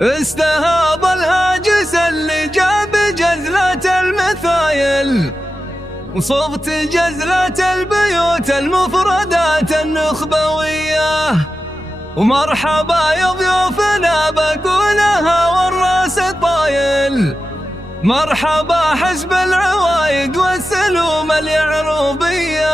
استهاب الهاجس اللي جاب جزلة المثايل وصوت جزلة البيوت المفردات النخبوية. ومرحبا يا ضيوفنا بقولها والراس طايل، مرحبا حزب العوايد والسلوم اليعروبية.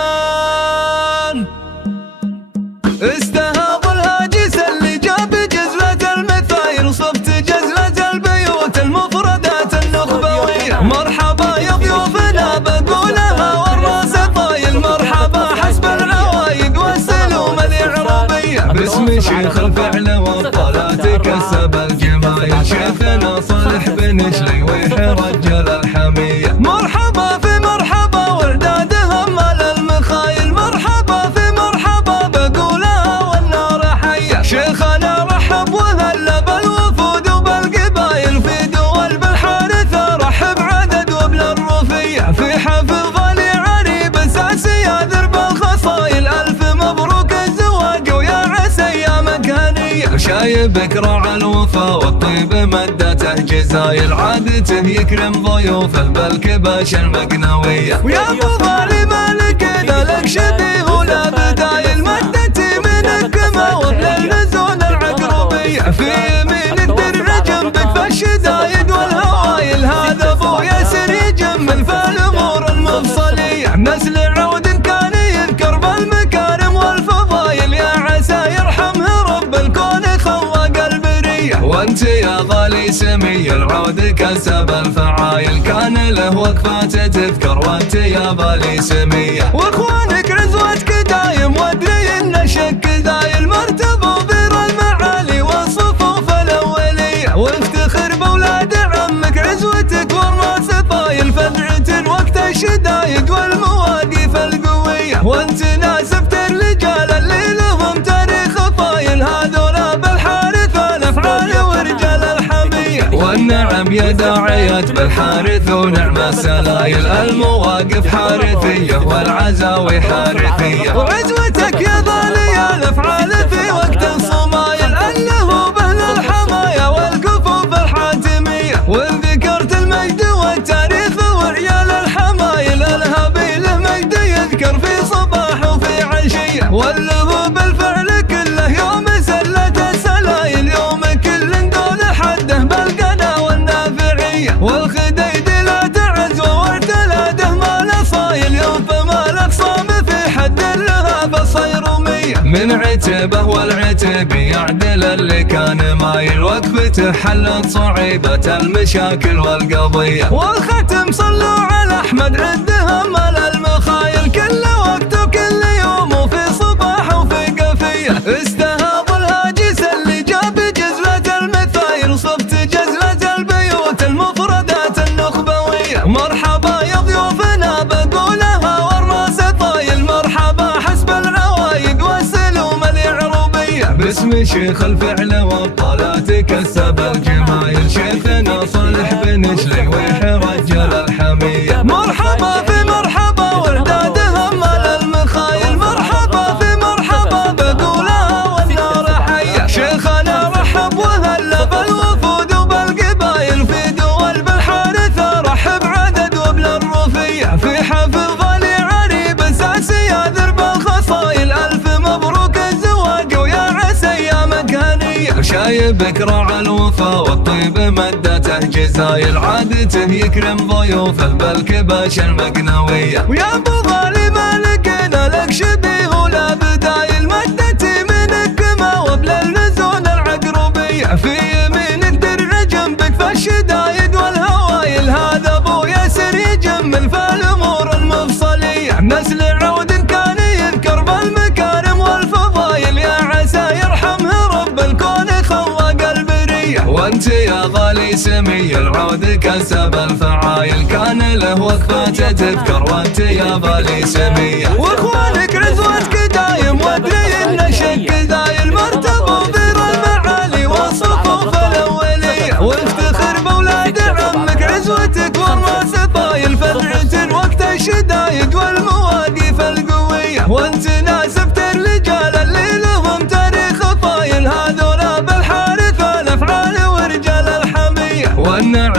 استهاب الهاجس اللي جاب جزلة المثايل صفت جزلة البيوت المفردات النخبوية. مرحبا يا ضيوفنا بقولها والراس طايل، مرحبا حزب العوايد والسلوم اليعروبية. باسم شيخ الفعل والطلات كسب الجمايل، شيخنا صالح بن شليويح رجل الحمية. مرحبا في مرحبا واعدادهم على المخايل، مرحبا في مرحبا بقولها والنار حية. شيخنا رحب وهلا بالوفود وبالقبايل في دول بالحارثة، رحب عدد وابن الرفيع في حفل ظلي عريب اساسي درب الخصايل. الف مبروك الزواج ويا عسى ايامك هنية، شايبك راعى الوفا والطيب مدته جزايل، عادته يكرم ضيوفه بالكباش المقنوية. ويا ابو ظالي مالكنا لك شبيه ولا بدايل، مدتي من الكما وابن النزول العقربية. في يمين الدرع جنبك فالشدايد والهوايل، هذا ابو ياسر يجمل في الامور المفصلية. نسل عود كان يذكر بالمكارم والفضايل، يا عسى يرحمه رب الكون خواق البرية. وانت يا ظالي سمي العود كسب الفعايل، كان له وقفات تذكر وانت يا ظالي سمية. واخوانك رزوتك دايم وادري ان شك ذايل، مرتبوا بير المعالي والصفوف الاولية. وافتخر باولاد عمك عزوتك والراس طايل، فدعة وقت الشدايد والمواقف القوية. وانت ناسبت الرجال اللي لهم تاريخ فايل، هذولا بالحارث الافعال ورجال الحمية. والنعم يا داعيات بالحارث ونعم السلايل، المواقف حارثية والعزاوي حارثية. وعزوتك يا ظالي الافعال في وقت الصمايل، انه بهل الحمايا والكفوف الحاتمية. وان ذكرت المجد والتاريخ ورجال الحمايل، الهبي له مجد يذكر في صباح وفي عشية. والله بالفعل كله يوم سلة السلايل، يوم كل دول حده بالقنا والنافعية. والخديد لا تعز وارتلاده ما له صايل، يوم فما له صام في حد لها بالصيرومية. من عتبه والعتب يعدل اللي كان مايل، وقفته حلت صعيبة المشاكل والقضية. والختم صلوا على احمد عدهم على المخايل، كل وقت وكل يوم وفي صباح وفي قفية. استهاب الهاجس اللي جاب جزلة المثايل صفت جزلة البيوت المفردات النخبوية. مرحبا يا ضيوفنا بقولها والراس طايل، مرحبا حسب العوايد والسلوم اليعروبية. باسم شيخ الفعل والطلات كسب الجمايل، شيخنا صالح بن شليويح رجل الحمية. مرحبا في مرحبا واعدادهم على المخايل، مرحبا في مرحبا بقولها والنار حية. شيخنا رحب وهلا بالوفود وبالقبايل في دول بالحارثة، رحب عدد وابن الرفيع في حفل ظلي عريب اساسي درب الخصايل. الف مبروك الزواج ويا عسى ايامك هنية، شايبك راعى الوفا والطيب مدته جزايل، عادته يكرم ضيوفه بالكباش المقنوية. ويا ابو ظالي مالكنا لك شبيه ولا بدايل، مدتي من الكما وابن النزول العقربية. في يمين الدرع جنبك فالشدايد والهوايل، هذا ابو ياسر يجمل في الامور المفصلية. نسل عود كان يذكر بالمكارم والفضايل، يا عسى يرحمه رب الكون خواق البرية. وانت يا ظالي سمي العود كسب الفعايل، كان له وقفات تذكر وانت يا ظالي سمية. واخوانك رزوتك دايم وادري ان شك ذايل، مرتبوا بير المعالي والصفوف الاولية. وافتخر باولاد عمك عزوتك والراس طايل، فدعة وقت الشدايد والمواقف القوية. وانت ناسبت الرجال اللي لهم تاريخ فايل، هذولا بالحارث الافعال ورجال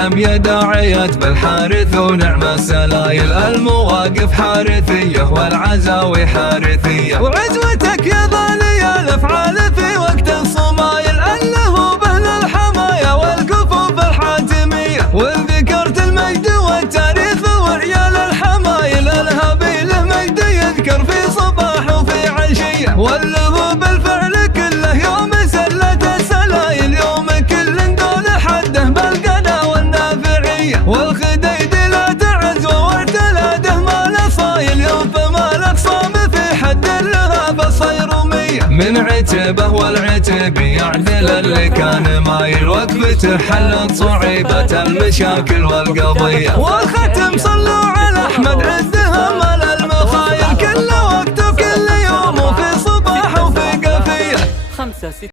والنعم يا داعية بالحارث ونعم السلايل، المواقف حارثية والعزاوي حارثية، وعزوتك يا ظالي الافعال في وقت الصمايل، انه بهل الحمايا والكفوف الحاتمية، وإن ذكرت المجد والتاريخ وعيال الحمايل، الهبيل مجد يذكر في صباح وفي عشية، والله بالفعل كله يوم سلة السلايل، يوم كل دون حده بالقنا والنافعية، والخديد لا تعز وارتلاده ما له صايل، يوم فما لك صام في حد لها فالصيرومية، من عتبه والعتب يعدل اللي كان مايل، وقفته حلت صعيبة المشاكل والقضية، والختم صلوا على احمد عزها مال المخايل، كل وقت وكل يوم وفي صباح وفي قفية.